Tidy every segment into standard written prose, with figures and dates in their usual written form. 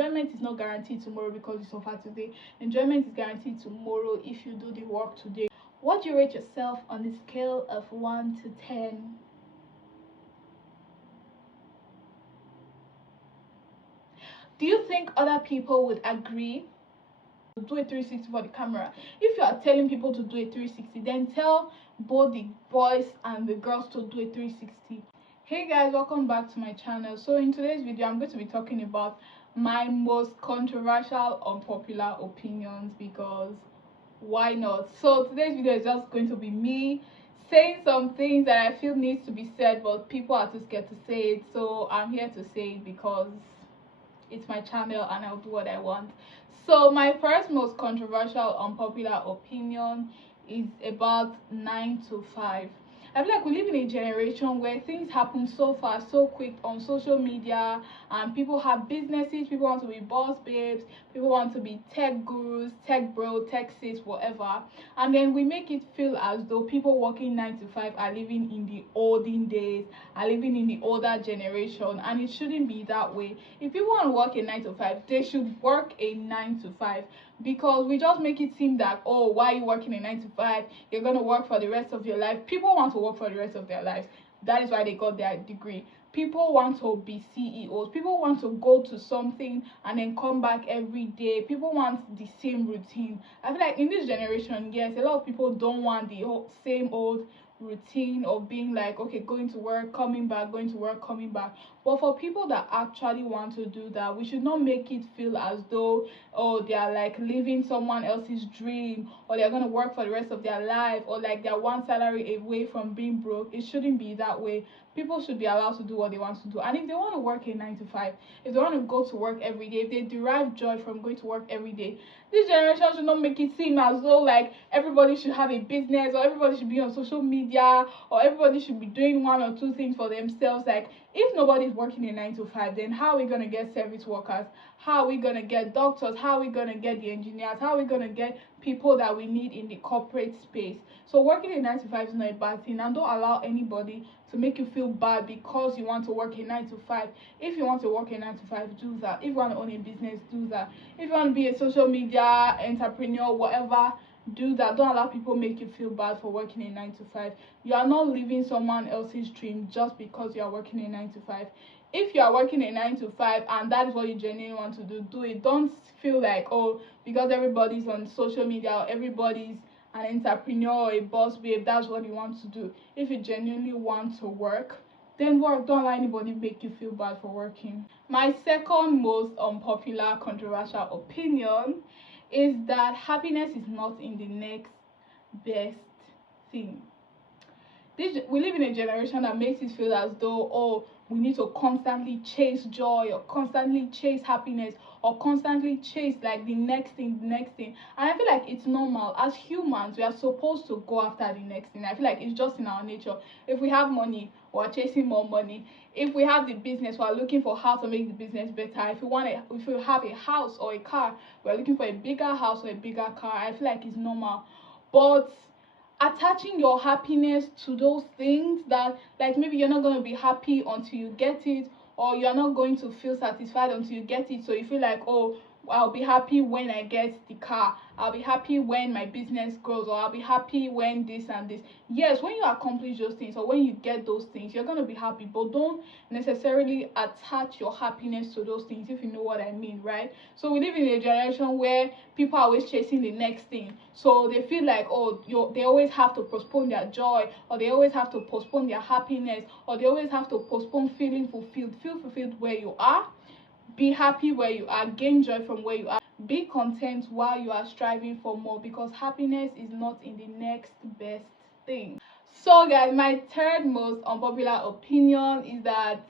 enjoyment is not guaranteed tomorrow because you suffer today. Enjoyment is guaranteed tomorrow if you do the work today. What do you rate yourself on the scale of 1 to 10? Do you think other people would agree? Do a 360 for the camera. If you are telling people to do a 360, then tell both the boys and the girls to do a 360. Hey guys, welcome back to my channel. So in today's video, I'm going to be talking about my most controversial unpopular opinions, because why not? So today's video is just going to be me saying some things that I feel needs to be said, but people are too scared to say it. So I'm here to say it because it's my channel and I'll do what I want. So my first most controversial unpopular opinion is about 9 to 5. I feel like we live in a generation where things happen so fast, so quick on social media, and people have businesses, people want to be boss babes, people want to be tech gurus, tech bro, tech sis, whatever. And then we make it feel as though people working 9 to 5 are living in the olden days, are living in the older generation, and it shouldn't be that way. If people want to work a 9 to 5, they should work a 9 to 5. Because we just make it seem that, oh, why are you working a 9 to 5? You're going to work for the rest of your life. People want to work for the rest of their lives. That is why they got their degree. People want to be CEOs. People want to go to something and then come back every day. People want the same routine. I feel like in this generation, yes, a lot of people don't want the same old routine of being like, okay, going to work, coming back, going to work, coming back. But for people that actually want to do that, we should not make it feel as though, oh, they are like living someone else's dream, or they're going to work for the rest of their life, or like they're one salary away from being broke. It shouldn't be that way. People should be allowed to do what they want to do. And if they want to work a 9 to 5, if they want to go to work every day, if they derive joy from going to work every day, this generation should not make it seem as though like everybody should have a business, or everybody should be on social media, or everybody should be doing one or two things for themselves. Like, if nobody's working a 9 to 5, then how are we going to get service workers? How are we going to get doctors? How are we going to get the engineers? How are we going to get people that we need in the corporate space? So working a 9 to 5 is not a bad thing, and don't allow anybody to make you feel bad because you want to work a 9 to 5. If you want to work a 9 to 5, do that. If you want to own a business, do that. If you want to be a social media entrepreneur, whatever, do that. Don't allow people make you feel bad for working a 9 to 5. You are not living someone else's dream just because you are working a 9 to 5. If you are working a 9 to 5 and that is what you genuinely want to do, do it. Don't feel like, oh, because everybody's on social media or everybody's an entrepreneur or a boss babe, that's what you want to do. If you genuinely want to work, then work. Don't allow anybody make you feel bad for working. My second most unpopular controversial opinion is that happiness is not in the next best thing. We live in a generation that makes it feel as though, oh, we need to constantly chase joy, or constantly chase happiness, or constantly chase like the next thing. And I feel like it's normal. As humans, we are supposed to go after the next thing. I feel like it's just in our nature. If we have money, we're chasing more money. If we have the business, we're looking for how to make the business better. If we have a house or a car, we're looking for a bigger house or a bigger car. I feel like it's normal. But attaching your happiness to those things that, like, maybe you're not going to be happy until you get it, or you're not going to feel satisfied until you get it, so you feel like, oh, I'll be happy when I get the car, I'll be happy when my business grows, or I'll be happy when this and this. Yes, when you accomplish those things, or when you get those things, you're going to be happy, but don't necessarily attach your happiness to those things, if you know what I mean, right? So we live in a generation where people are always chasing the next thing, so they feel like, oh, they always have to postpone their joy, or they always have to postpone their happiness, or they always have to postpone feeling fulfilled. Feel fulfilled where you are. Be happy where you are. Gain joy from where you are. Be content while you are striving for more, because happiness is not in the next best thing. So guys, my third most unpopular opinion is that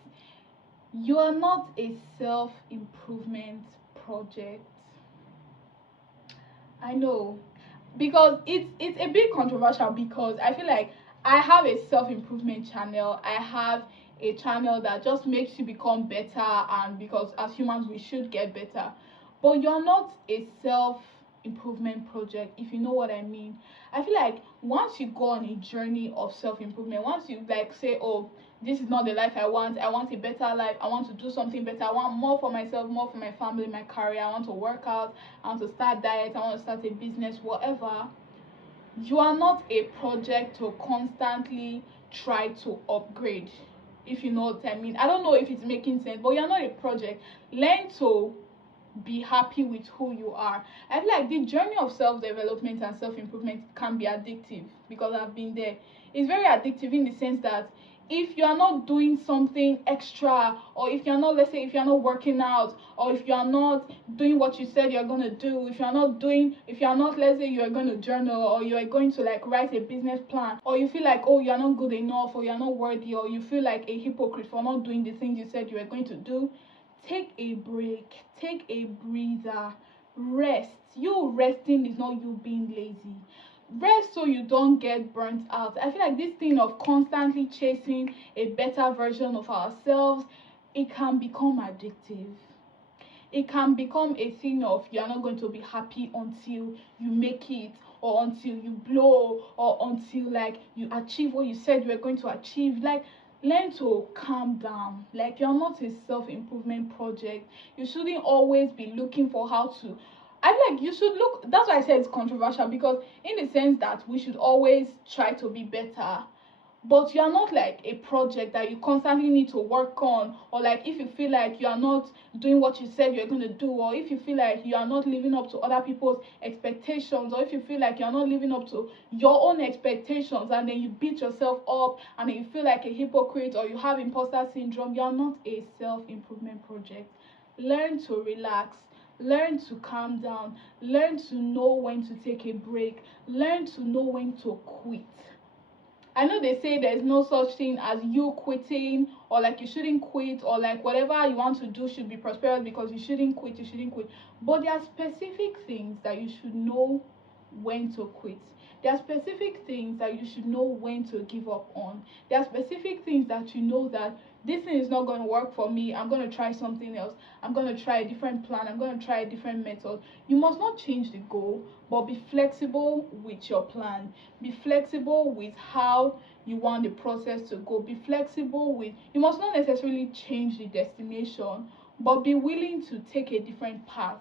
you are not a self-improvement project. I know, because it's a bit controversial, because I feel like I have a self-improvement channel. I have a channel that just makes you become better, and because as humans we should get better. But you're not a self-improvement project, if you know what I mean. I feel like once you go on a journey of self-improvement, once you like say, oh, this is not the life I want. I want a better life. I want to do something better. I want more for myself, more for my family, my career. I want to work out. I want to start diet. I want to start a business, whatever. You are not a project to constantly try to upgrade, if you know what I mean. I don't know if it's making sense, but you're not a project. Learn to be happy with who you are. I feel like the journey of self-development and self-improvement can be addictive, because I've been there. It's very addictive in the sense that if you are not doing something extra, or if you're not, let's say if you're not working out, or if you are not doing what you said you're going to do, if you're not doing, if you're not, let's say you're going to journal, or you're going to like write a business plan, or you feel like, oh, you're not good enough, or you're not worthy, or you feel like a hypocrite for not doing the things you said you were going to do, take a break, take a breather, rest. You resting is not you being lazy. Rest so you don't get burnt out. I feel like this thing of constantly chasing a better version of ourselves, it can become addictive. It can become a thing of you're not going to be happy until you make it, or until you blow, or until like you achieve what you said you were going to achieve. Like, learn to calm down. Like, you're not a self-improvement project. You shouldn't always be looking for how to, I feel like you should look, that's why I said it's controversial, because in the sense that we should always try to be better, but you are not like a project that you constantly need to work on. Or like if you feel like you are not doing what you said you're going to do, or if you feel like you are not living up to other people's expectations, or if you feel like you're not living up to your own expectations, and then you beat yourself up, and then you feel like a hypocrite, or you have imposter syndrome, you are not a self-improvement project. Learn to relax, learn to calm down, learn to know when to take a break, learn to know when to quit. I know they say there's no such thing as you quitting, or like you shouldn't quit, or like whatever you want to do should be prosperous because you shouldn't quit, you shouldn't quit. But there are specific things that you should know when to quit. There are specific things that you should know when to give up on. There are specific things that you know that this thing is not going to work for me. I'm going to try something else. I'm going to try a different plan. I'm going to try a different method. You must not change the goal, but be flexible with your plan. Be flexible with how you want the process to go. Be flexible with, you must not necessarily change the destination, but be willing to take a different path.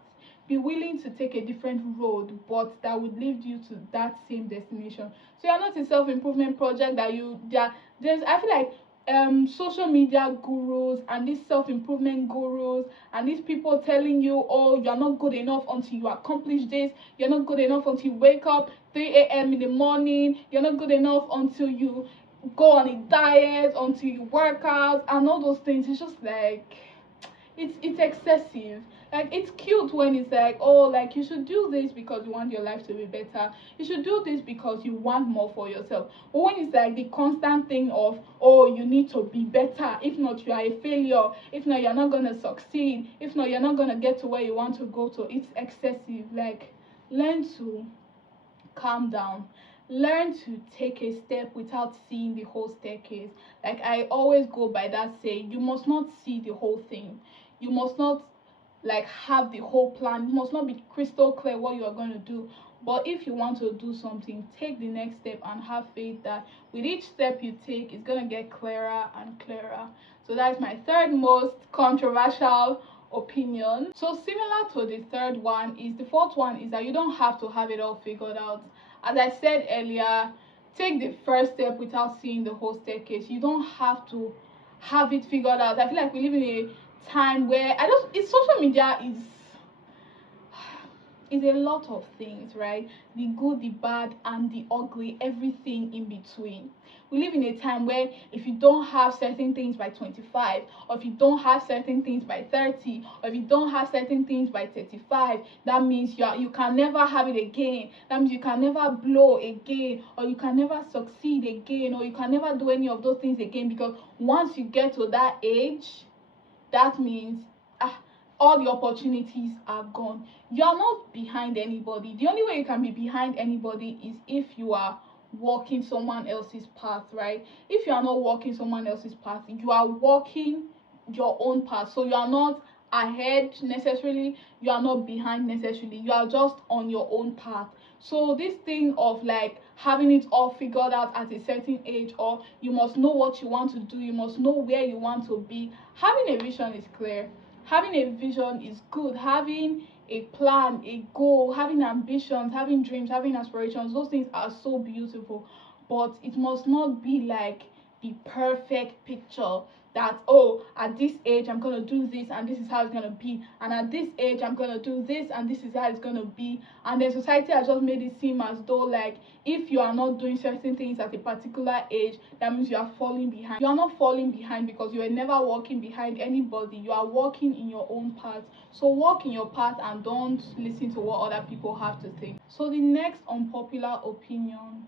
Be willing to take a different road, but that would lead you to that same destination. So you're not a self-improvement project that you that there's, I feel like social media gurus and these self-improvement gurus and these people telling you, oh, you're not good enough until you accomplish this, you're not good enough until you wake up 3 a.m. in the morning, you're not good enough until you go on a diet, until you work out, and all those things. It's just like, it's excessive. Like, it's cute when it's like, oh, like you should do this because you want your life to be better, you should do this because you want more for yourself. But when it's like the constant thing of, oh, you need to be better, if not you are a failure, if not you're not gonna succeed, if not you're not gonna get to where you want to go to, it's excessive. Like, learn to calm down, learn to take a step without seeing the whole staircase. Like, I always go by that saying, you must not see the whole thing, you must not like have the whole plan, it must not be crystal clear what you are going to do. But if you want to do something, take the next step and have faith that with each step you take, it's going to get clearer and clearer. So that's my third most controversial opinion. So similar to the third one, is the fourth one is that you don't have to have it all figured out. As I said earlier, take the first step without seeing the whole staircase. You don't have to have it figured out. I feel like we live in a time where it's social media is a lot of things, right? The good, the bad, and the ugly, everything in between. We live in a time where if you don't have certain things by 25, or if you don't have certain things by 30, or if you don't have certain things by 35, that means you can never have it again. That means you can never blow again, or you can never succeed again, or you can never do any of those things again, because once you get to that age, that means all the opportunities are gone. You are not behind anybody. The only way you can be behind anybody is if you are walking someone else's path, right? If you are not walking someone else's path, you are walking your own path. So you are not ahead necessarily, you are not behind necessarily, you are just on your own path. So this thing of like having it all figured out at a certain age, or you must know what you want to do, you must know where you want to be. Having a vision is clear, having a vision is good, having a plan, a goal, having ambitions, having dreams, having aspirations, those things are so beautiful. But it must not be like the perfect picture that, oh, at this age I'm gonna do this and this is how it's gonna be, and at this age I'm gonna do this and this is how it's gonna be. And then society has just made it seem as though like if you are not doing certain things at a particular age, that means you are falling behind. You are not falling behind because you are never walking behind anybody, you are walking in your own path. So walk in your path and don't listen to what other people have to think. So the next unpopular opinion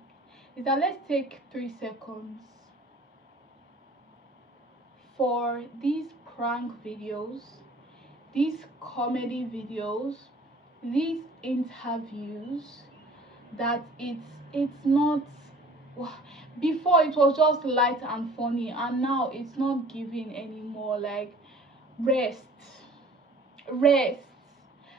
is that let's take 3 seconds for these prank videos, these comedy videos, these interviews, that it's not, before it was just light and funny, and now it's not giving anymore. Like, rest, rest,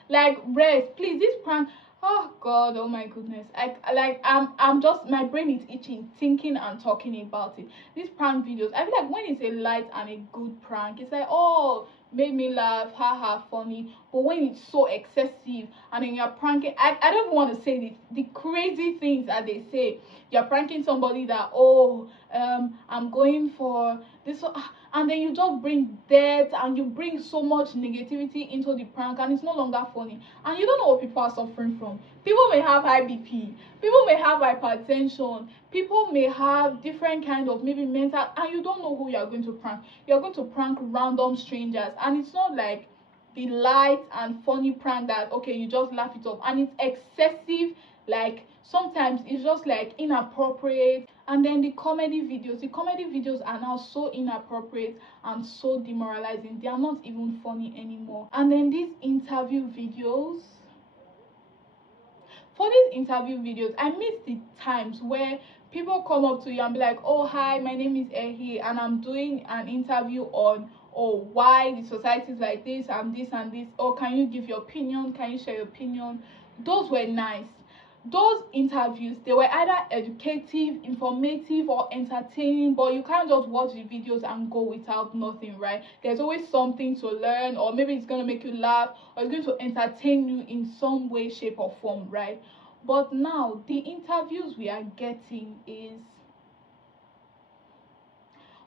like rest, please. This prank, oh god, oh my goodness, I'm just, my brain is itching thinking and talking about it. These prank videos, I feel like when it's a light and a good prank, it's like, oh, made me laugh, haha, funny. But when it's so excessive and then you're pranking, I don't even want to say this, the crazy things that they say. You're pranking somebody that, oh, I'm going for this, and then you just bring death and you bring so much negativity into the prank, and it's no longer funny. And you don't know what people are suffering from. People may have high BP, people may have hypertension, people may have different kind of maybe mental, and you don't know who you are going to prank. You're going to prank random strangers, and it's not like the light and funny prank that, okay, you just laugh it off, and it's excessive. Like sometimes it's just like inappropriate. And then the comedy videos are now so inappropriate and so demoralizing, they are not even funny anymore. And then these interview videos, for these interview videos, I miss the times where people come up to you and be like, oh hi, my name is Ehi and I'm doing an interview on, oh, why the society is like this and this and this, or can you give your opinion, can you share your opinion. Those were nice. Those interviews, they were either educative, informative, or entertaining, but you can't just watch the videos and go without nothing, right? There's always something to learn, or maybe it's going to make you laugh, or it's going to entertain you in some way, shape, or form, right? But now the interviews we are getting is,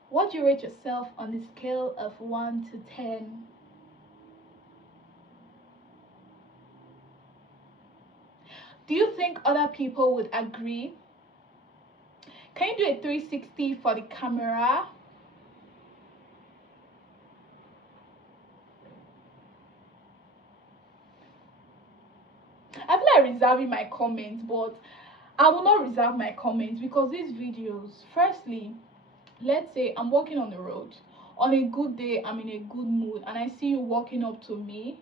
what do you rate yourself on the scale of 1 to 10? Do you think other people would agree? Can you do a 360 for the camera? I feel like reserving my comments, but I will not reserve my comments because these videos, firstly, let's say I'm walking on the road. On a good day, I'm in a good mood, and I see you walking up to me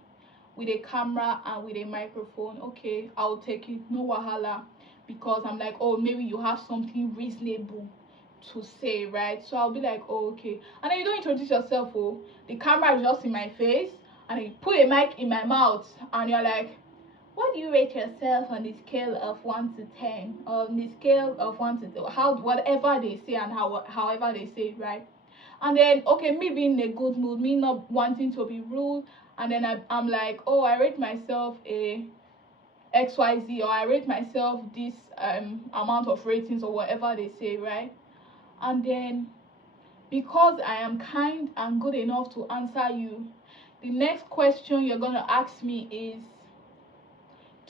with a camera and with a microphone. Okay, I'll take it, no wahala, because I'm like, oh, maybe you have something reasonable to say, right? So I'll be like, oh, okay. And then you don't introduce yourself, oh, the camera is just in my face, and then you put a mic in my mouth, and you're like, what do you rate yourself on the scale of 1 to 10? On the scale of 1 to 10, how, whatever they say and however they say it, right? And then, okay, me being in a good mood, me not wanting to be rude, and then I'm like, oh, I rate myself a XYZ, or I rate myself this amount of ratings, or whatever they say, right? And then, because I am kind and good enough to answer you, the next question you're gonna ask me is,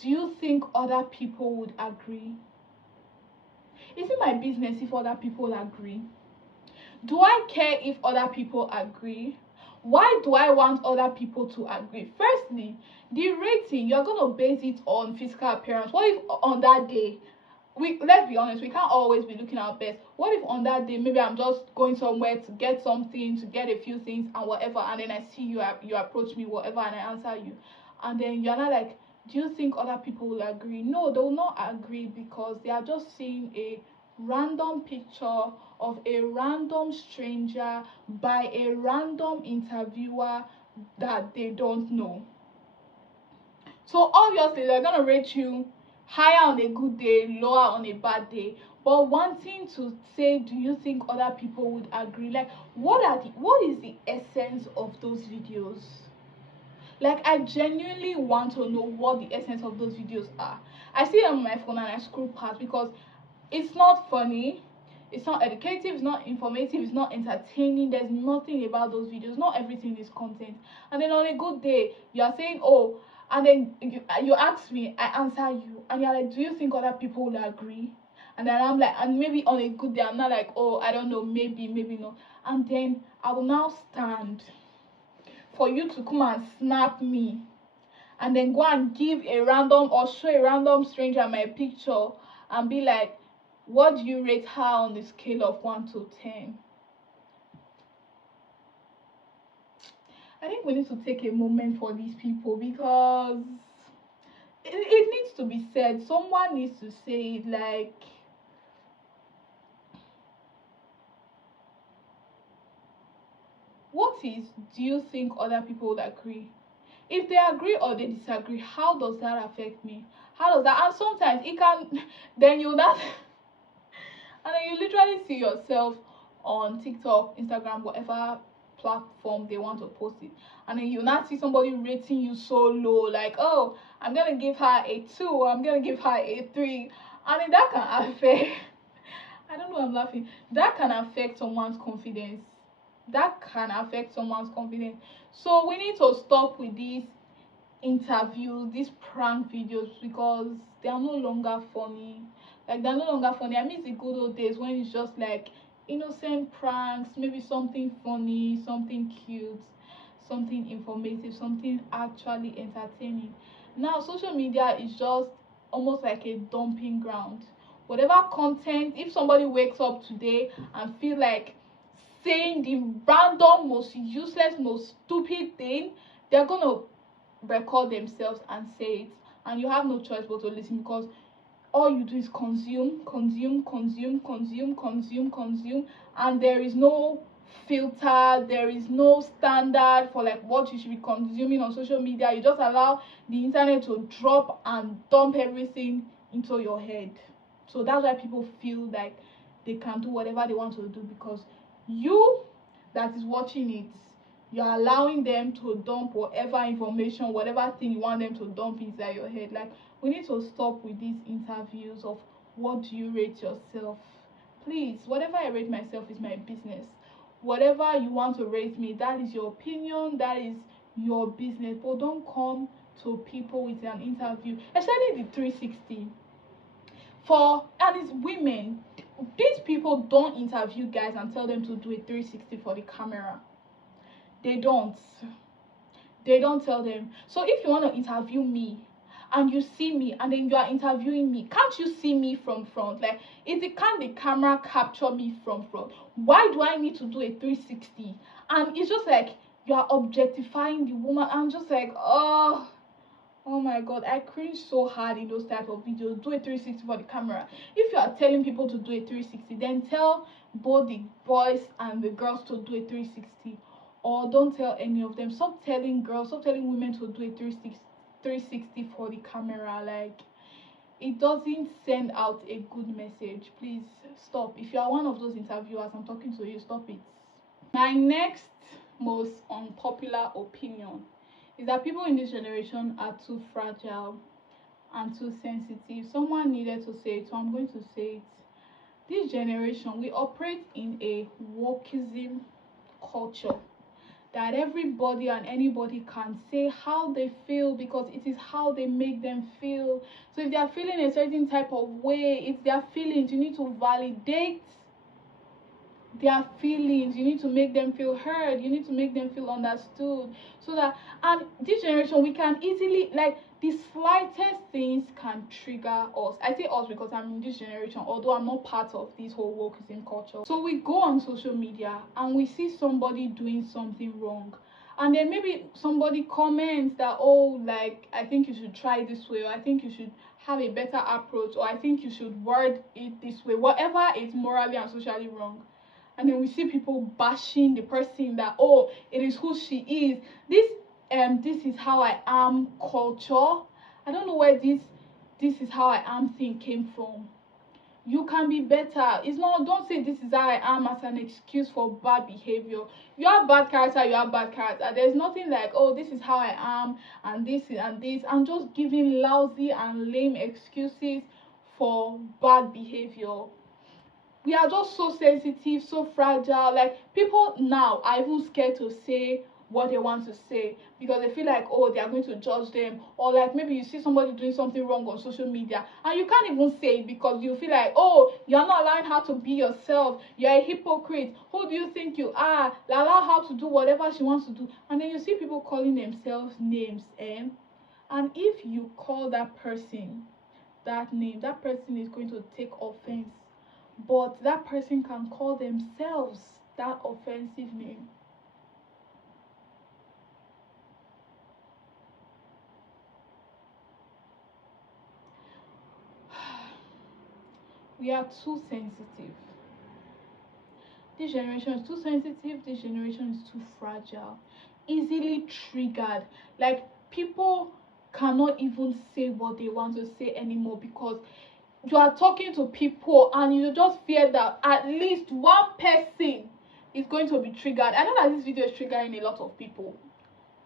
do you think other people would agree? Is it my business if other people agree? Do I care if other people agree? Why do I want other people to agree? Firstly, the rating, you're going to base it on physical appearance. What if on that day, let's be honest, we can't always be looking our best. What if on that day, maybe I'm just going somewhere to get something, to get a few things and whatever, and then I see you, you approach me, whatever, and I answer you, and then you're not like, do you think other people will agree? No, they will not agree, because they are just seeing a random picture of a random stranger by a random interviewer that they don't know. So obviously they're gonna rate you higher on a good day, lower on a bad day. But wanting to say, do you think other people would agree? Like, what is the essence of those videos? Like, I genuinely want to know what the essence of those videos are. I see them on my phone and I scroll past because it's not funny, it's not educative, it's not informative, it's not entertaining. There's nothing about those videos. Not everything is content. And then on a good day you are saying, oh, and then you ask me, I answer you, and you're like, do you think other people will agree? And then I'm like, and maybe on a good day I'm not like, oh, I don't know, maybe not. And then I will now stand for you to come and snap me and then go and give a random or show a random stranger my picture and be like, what do you rate her on the scale of 1 to 10? I think we need to take a moment for these people because it needs to be said. Someone needs to say it. Like, what is, do you think other people would agree? If they agree or they disagree, how does that affect me? How does that? And sometimes it can, then you not and then you literally see yourself on TikTok, Instagram, whatever platform they want to post it, and then you not see somebody rating you so low, like, oh, I'm gonna give her a 2, I'm gonna give her a 3, and then that can affect I don't know, I'm laughing. That can affect someone's confidence. That can affect someone's confidence. So we need to stop with these interviews, these prank videos, because they are no longer funny. Like, they're no longer funny. I miss the good old days when it's just like innocent pranks, maybe something funny, something cute, something informative, something actually entertaining. Now social media is just almost like a dumping ground. Whatever content, if somebody wakes up today and feel like saying the random, most useless, most stupid thing, they're gonna record themselves and say it, and you have no choice but to listen, because all you do is consume, and there is no filter, there is no standard for like what you should be consuming on social media. You just allow the internet to drop and dump everything into your head. So that's why people feel like they can do whatever they want to do, because you that is watching it, you're allowing them to dump whatever information, whatever thing you want them to dump inside your head. Like, we need to stop with these interviews of what do you rate yourself. Please, whatever I rate myself is my business. Whatever you want to rate me, that is your opinion, that is your business. But don't come to people with an interview, especially the 360. And it's women, these people don't interview guys and tell them to do a 360 for the camera. They don't. They don't tell them. So if you want to interview me and you see me and then you are interviewing me, can't you see me from front? Like, can't the camera capture me from front? Why do I need to do a 360? And it's just like you are objectifying the woman. I'm just like, oh my god, I cringe so hard in those type of videos. Do a 360 for the camera. If you are telling people to do a 360, then tell both the boys and the girls to do a 360, or don't tell any of them. Stop telling girls, stop telling women to do a 360 for the camera. Like, it doesn't send out a good message. Please stop. If you are one of those interviewers, I'm talking to you, stop it. My next most unpopular opinion is that people in this generation are too fragile and too sensitive. Someone needed to say it, so I'm going to say it. This generation, we operate in a wokeism culture, that everybody and anybody can say how they feel because it is how they make them feel. So if they are feeling a certain type of way, it's their feelings. You need to validate their feelings. You need to make them feel heard. You need to make them feel understood. So that, and this generation, we can easily, like, the slightest things can trigger us. I say us because I'm in this generation, although I'm not part of this whole wokeism culture. So we go on social media and we see somebody doing something wrong, and then maybe somebody comments that, oh, like, I think you should try this way, or I think you should have a better approach, or I think you should word it this way, whatever is morally and socially wrong. and then we see people bashing the person that, oh, it is who she is. This is how I am culture. I don't know where this is how I am thing came from. You can be better. It's not, don't say this is how I am as an excuse for bad behavior. You have bad character, you have bad character. There's nothing like, oh, this is how I am and this and this, and just giving lousy and lame excuses for bad behavior. We are just so sensitive, so fragile. Like, people now are even scared to say what they want to say because they feel like, oh, they are going to judge them. Or like, maybe you see somebody doing something wrong on social media and you can't even say it because you feel like, oh, you're not allowing her to be yourself, you're a hypocrite, who do you think you are, allow her to do whatever she wants to do. And then you see people calling themselves names, and if you call that person that name, that person is going to take offense, but that person can call themselves that offensive name. We are too sensitive. This generation is too sensitive. This generation is too fragile, easily triggered. Like, people cannot even say what they want to say anymore because you are talking to people and you just fear that at least one person is going to be triggered. I know that this video is triggering a lot of people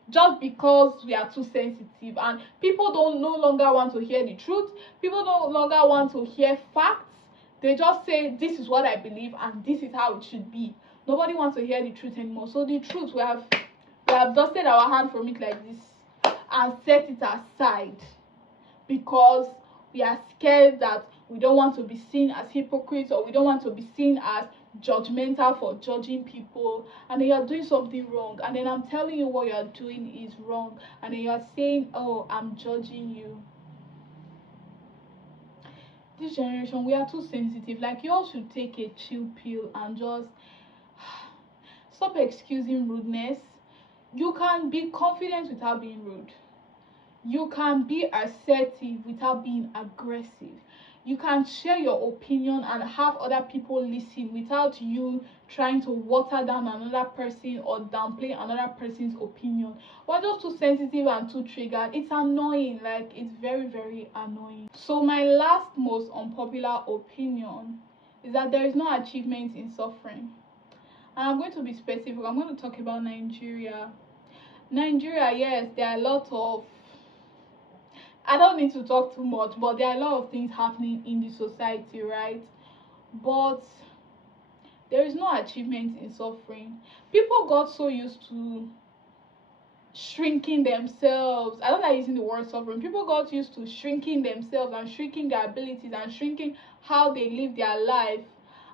just because we are too sensitive, and people don't no longer want to hear the truth. People no longer want to hear facts. They just say, this is what I believe and this is how it should be. Nobody wants to hear the truth anymore. So the truth, we have dusted our hand from it like this and set it aside because we are scared that we don't want to be seen as hypocrites, or we don't want to be seen as judgmental for judging people. And then you're doing something wrong, and then I'm telling you what you're doing is wrong, and then you're saying, oh, I'm judging you. This generation, we are too sensitive. Like, you all should take a chill pill and just stop excusing rudeness. You can be confident without being rude. You can be assertive without being aggressive. You can share your opinion and have other people listen without you trying to water down another person or downplay another person's opinion. We're just too sensitive and too triggered. It's annoying. Like, it's very, very annoying. So my last most unpopular opinion is that there is no achievement in suffering. And I'm going to be specific. I'm going to talk about Nigeria. Nigeria, yes, there are a lot of, I don't need to talk too much, but there are a lot of things happening in the society, right? But there is no achievement in suffering. People got so used to shrinking themselves. I don't like using the word suffering. People got used to shrinking themselves and shrinking their abilities and shrinking how they live their life.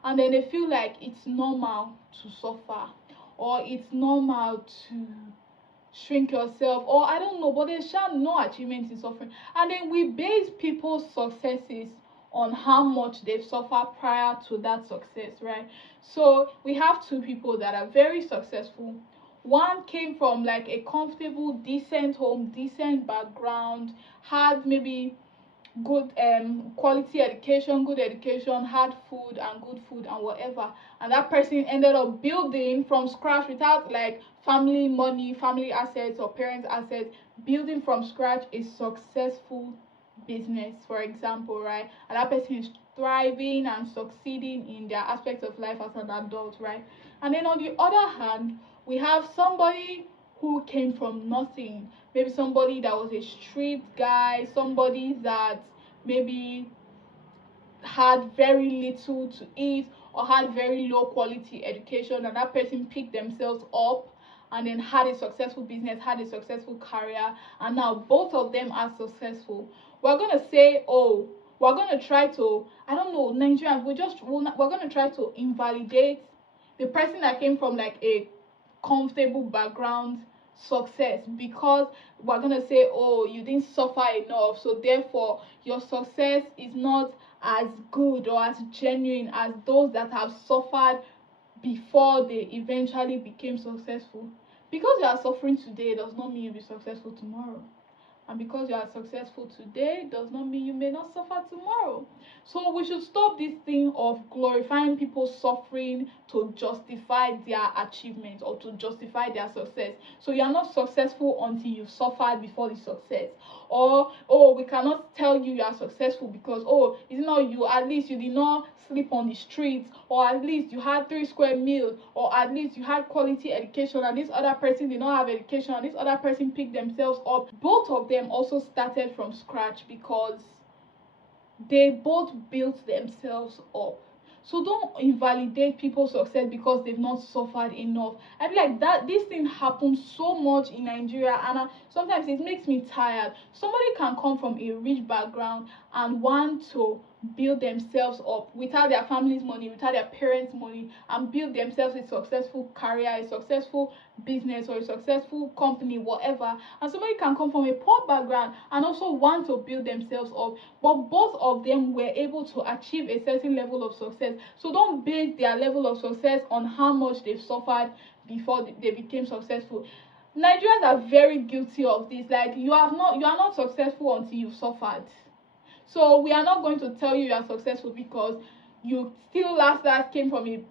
And then they feel like it's normal to suffer, or it's normal to shrink yourself, or I don't know, but there's no achievement in suffering. And then we base people's successes on how much they've suffered prior to that success, right? So we have two people that are very successful. One came from like a comfortable, decent home, decent background, had maybe good quality education, good education, had food and good food and whatever, and that person ended up building from scratch without like family money, family assets, or parents assets, building from scratch a successful business, for example, right? And that person is thriving and succeeding in their aspects of life as an adult, right? And then on the other hand, we have somebody who came from nothing. Maybe somebody that was a street guy, somebody that maybe had very little to eat or had very low quality education, and that person picked themselves up and then had a successful business, had a successful career, and now both of them are successful. We're gonna say, oh, we're gonna try to, I don't know, Nigerians, we're gonna try to invalidate the person that came from like a comfortable background success, because we're gonna say, oh, you didn't suffer enough, so therefore your success is not as good or as genuine as those that have suffered before they eventually became successful. Because you are suffering today does not mean you'll be successful tomorrow. And because you are successful today does not mean you may not suffer tomorrow. So we should stop this thing of glorifying people's suffering to justify their achievements or to justify their success. So you are not successful until you've suffered before the success. Or, oh, we cannot tell you you are successful because, oh, it's not you, at least you did not sleep on the streets, or at least you had 3 square meals, or at least you had quality education, and this other person did not have education, and this other person picked themselves up. Both of them also started from scratch because they both built themselves up. So don't invalidate people's success because they've not suffered enough. I feel like that this thing happens so much in Nigeria, and sometimes it makes me tired. Somebody can come from a rich background and want to build themselves up without their family's money, without their parents' money, and build themselves a successful career, a successful business, or a successful company, whatever. And somebody can come from a poor background and also want to build themselves up, but both of them were able to achieve a certain level of success. So don't base their level of success on how much they've suffered before they became successful. Nigerians are very guilty of this. Like, you are not successful until you've suffered. So we are not going to tell you are successful because you still last came from a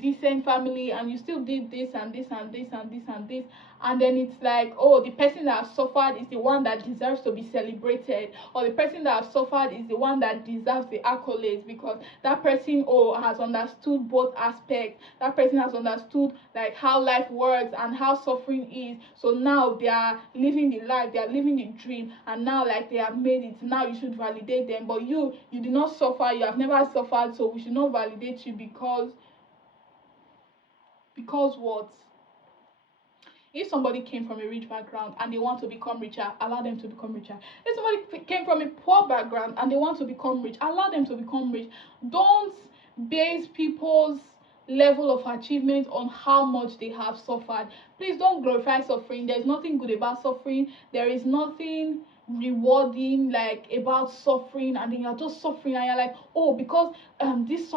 decent family, and you still did this and this and this and this and this, and then it's like, oh, the person that has suffered is the one that deserves to be celebrated, or the person that has suffered is the one that deserves the accolades because that person, oh, has understood both aspects. That person has understood like how life works and how suffering is. So now they are living the life, they are living the dream, and now like they have made it. Now you should validate them. But you did not suffer, you have never suffered, so we should not validate you because what? If somebody came from a rich background and they want to become richer, allow them to become richer. If somebody came from a poor background and they want to become rich, allow them to become rich. Don't base people's level of achievement on how much they have suffered. Please don't glorify suffering. There's nothing good about suffering. There is nothing rewarding like about suffering, and then you're just suffering and you're like, oh, because this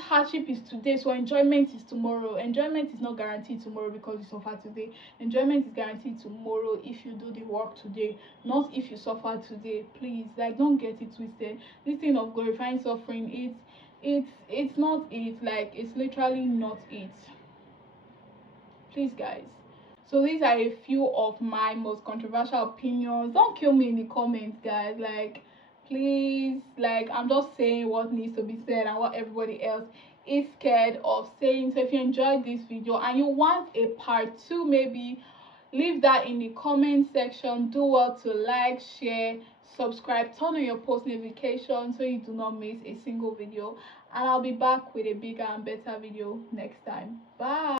hardship is today, so enjoyment is tomorrow. Enjoyment is not guaranteed tomorrow because you suffer today. Enjoyment is guaranteed tomorrow if you do the work today, not if you suffer today. Please, like, don't get it twisted. This thing of glorifying suffering, it's not it. Like, it's literally not it. Please, guys. So these are a few of my most controversial opinions. Don't kill me in the comments, guys. Like, please, like, I'm just saying what needs to be said and what everybody else is scared of saying. So if you enjoyed this video and you want a part 2, maybe leave that in the comment section. Do well to like, share, subscribe, turn on your post notifications so you do not miss a single video. And I'll be back with a bigger and better video next time. Bye.